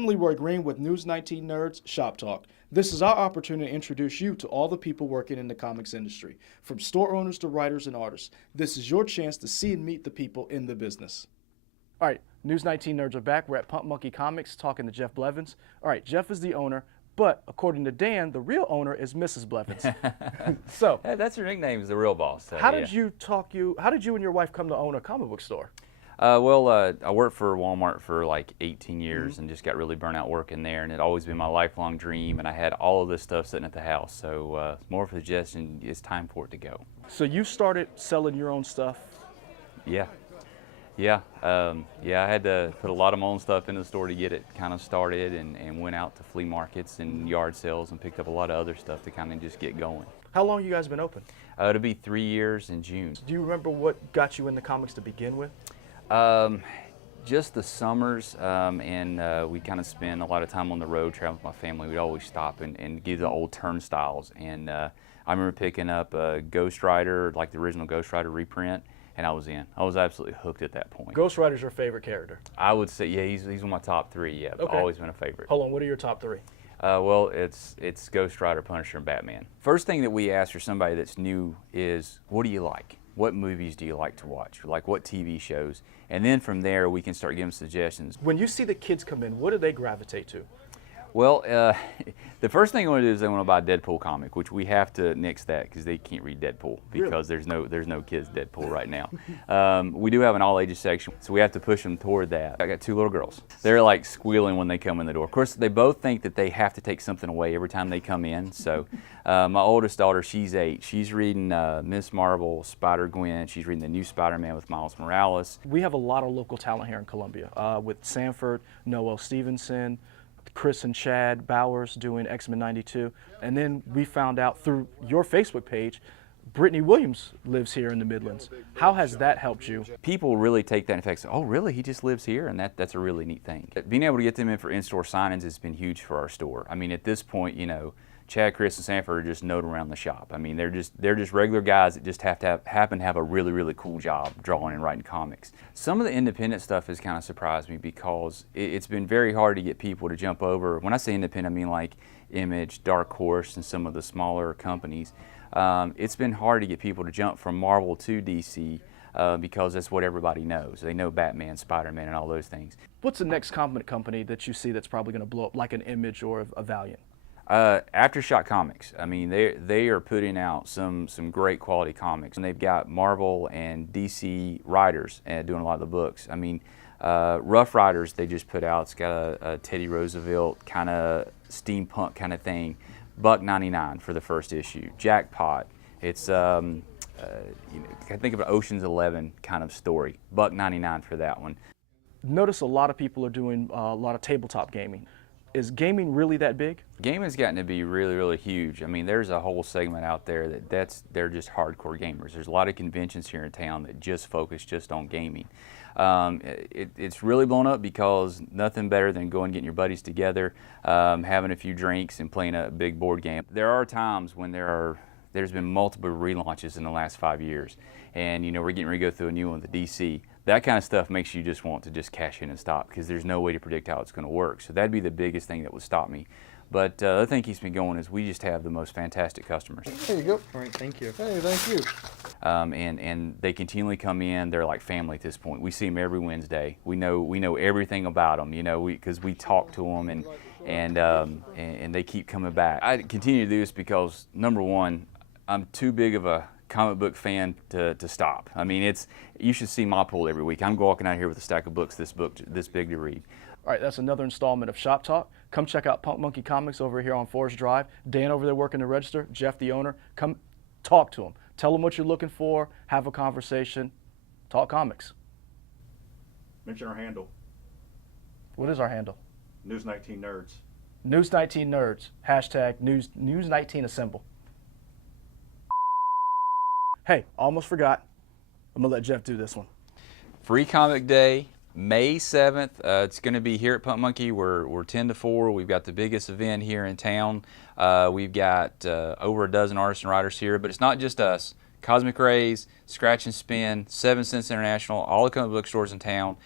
I'm Leroy Green with News 19 Nerds Shop Talk. This is our opportunity to introduce you to all the people working in the comics industry, from store owners to writers and artists. This is your chance to see and meet the people in the business. All right, News 19 Nerds are back. We're at Pump Monkey Comics talking to Jeff Blevins. All right, Jeff is the owner, but according to Dan, the real owner is Mrs. Blevins. So that's her nickname, is the real boss. So, how did you and your wife come to own a comic book store? I worked for Walmart for like 18 years and just got really burnt out working there, and it always been my lifelong dream, and I had all of this stuff sitting at the house, so more of a suggestion, it's time for it to go. So you started selling your own stuff? Yeah. I had to put a lot of my own stuff in the store to get it kind of started, and went out to flea markets and yard sales and picked up a lot of other stuff to kind of just get going. How long you guys been open? It'll be 3 years in June. Do you remember what got you into comics to begin with? Just the summers, and we kind of spend a lot of time on the road traveling with my family. We'd always stop and do the old turnstiles, and I remember picking up a Ghost Rider, like the original Ghost Rider reprint, and I was in. I was absolutely hooked at that point. Ghost Rider's your favorite character? I would say, yeah, he's one of my top three, yeah. Okay. Always been a favorite. Hold on, what are your top three? Well, it's Ghost Rider, Punisher, and Batman. First thing that we ask for somebody that's new is, what do you like? What movies do you like to watch? Like what TV shows? And then from there, we can start giving suggestions. When you see the kids come in, what do they gravitate to? Well, the first thing they want to do is they want to buy a Deadpool comic, which we have to nix that because they can't read Deadpool because there's no kids Deadpool right now. We do have an all ages section, so we have to push them toward that. I got two little girls. They're like squealing when they come in the door. Of course, they both think that they have to take something away every time they come in. So my oldest daughter, she's 8. She's reading Miss Marvel, Spider-Gwen. She's reading the new Spider-Man with Miles Morales. We have a lot of local talent here in Columbia with Sanford, Noel Stevenson, Chris and Chad Bowers doing X-Men 92. And then we found out through your Facebook page, Brittany Williams lives here in the Midlands. How has that helped you? People really take that in fact, oh really, he just lives here? And that's a really neat thing. Being able to get them in for in-store signings has been huge for our store. I mean, at this point, you know, Chad, Chris, and Sanford are just known around the shop. I mean, they're just regular guys that just happen to have a really, really cool job drawing and writing comics. Some of the independent stuff has kind of surprised me because it's been very hard to get people to jump over. When I say independent, I mean like Image, Dark Horse, and some of the smaller companies. It's been hard to get people to jump from Marvel to DC because that's what everybody knows. They know Batman, Spider-Man, and all those things. What's the next comic company that you see that's probably going to blow up, like an Image or a Valiant? Aftershock Comics. I mean, they are putting out some great quality comics, and they've got Marvel and DC writers doing a lot of the books. I mean, Rough Riders they just put out. It's got a Teddy Roosevelt kind of steampunk kind of thing. $1.99 for the first issue. Jackpot. It's I think of an Ocean's 11 kind of story. $1.99 for that one. Notice a lot of people are doing a lot of tabletop gaming. Is gaming really that big? Gaming's gotten to be really, really huge. I mean, there's a whole segment out there they're just hardcore gamers. There's a lot of conventions here in town that just focus just on gaming. It's really blown up because nothing better than going and getting your buddies together, having a few drinks and playing a big board game. There are times when there's been multiple relaunches in the last 5 years, and you know we're getting ready to go through a new one, the DC. That kind of stuff makes you just want to just cash in and stop because there's no way to predict how it's going to work. So that'd be the biggest thing that would stop me. But the other thing keeps me going is we just have the most fantastic customers. There you go. All right, thank you. Hey, thank you. And they continually come in. They're like family at this point. We see them every Wednesday. We know everything about them. You know, because we talk to them and they keep coming back. I continue to do this because number one, I'm too big of a comic book fan to stop. I mean, you should see my pool every week. I'm walking out here with a stack of books this big to read. All right, that's another installment of Shop Talk. Come check out Punk Monkey Comics over here on Forest Drive. Dan over there working the register, Jeff the owner. Come talk to him. Tell him what you're looking for, have a conversation, talk comics. Mention our handle. What is our handle? News 19 Nerds. News 19 Nerds. Hashtag News 19 Assemble. Hey, almost forgot. I'm going to let Jeff do this one. Free Comic Day, May 7th. It's going to be here at Pump Monkey. We're 10 to 4. We've got the biggest event here in town. We've got over a dozen artists and writers here, but it's not just us. Cosmic Rays, Scratch and Spin, 7 Cents International, all the comic book stores in town.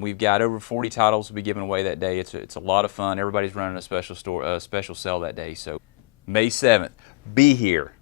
We've got over 40 titles to be given away that day. It's a lot of fun. Everybody's running a special sale that day. So May 7th, be here.